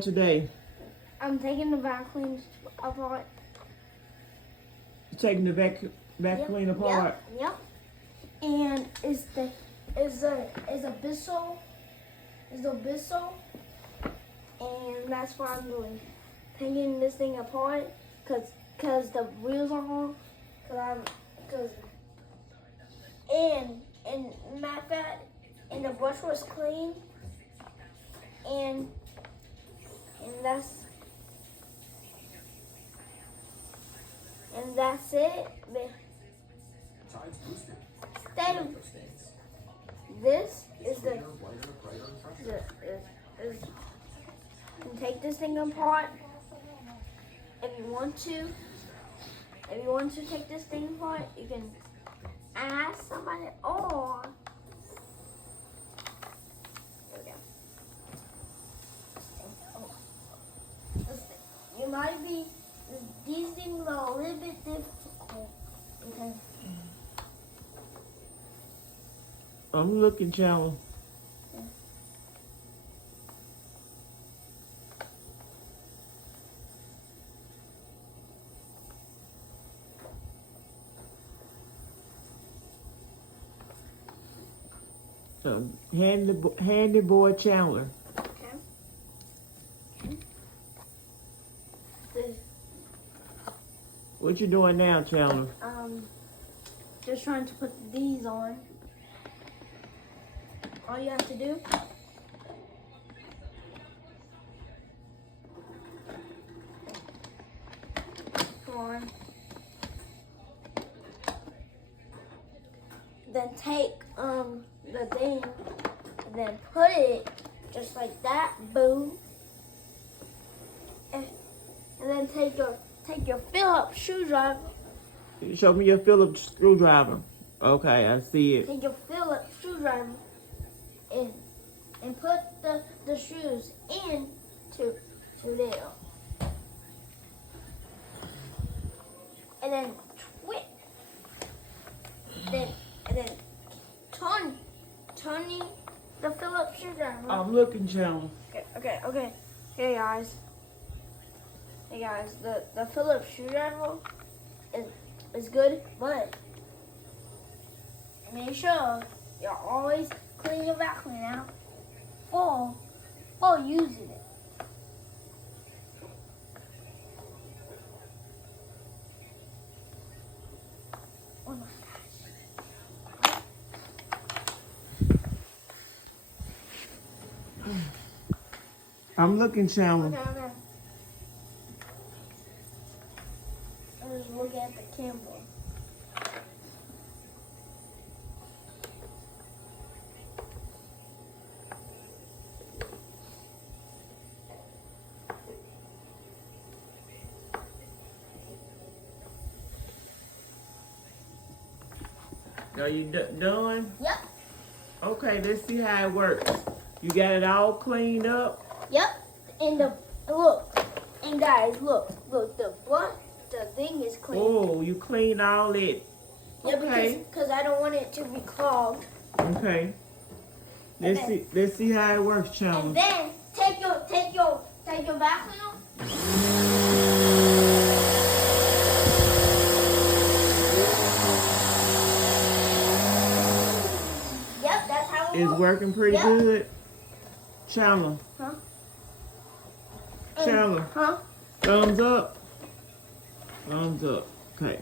Today, I'm taking the vacuum apart. you're taking the vacuum cleaner apart. Yep. And is a bissel, and that's what I'm doing. Taking this thing apart, cause the wheels are on, and matter of fact, and the brush was clean, and that's it. Instead of this is you can take this thing apart if you want to. If you want to take this thing apart, you can ask somebody or there we go. This thing. You might be these things are a little bit difficult. Okay. I'm looking, Chandler. So handy boy Chandler. Okay. What you doing now, Chandler? Just trying to put these on. All you have to do come on. Then take the thing and then put it just like that, boom. And then take your Phillips screwdriver. Show me your Phillips screwdriver. Okay, I see it. Take your Phillips screwdriver and put the screws into there. And then twist. And then turning the Phillips screwdriver. I'm looking, Chandler. Okay. Hey guys, the Phillips screwdriver is good, but make sure you always clean your vacuum out before using it. Oh my gosh. I'm looking, Chandler. Okay. I'm just looking at the camera. Are you done? Yep. Okay, let's see how it works. You got it all cleaned up? Yep. And and guys, look, the thing is clean. Oh, you cleaned all it. Yeah, Okay. because I don't want it to be clogged. Okay. Let's see how it works, Chandler. And then take your vacuum. Yep, that's how it It's works. working pretty Yep. good. Chandler. Huh? Chandler. Huh? Thumbs up. Thumbs up. Okay.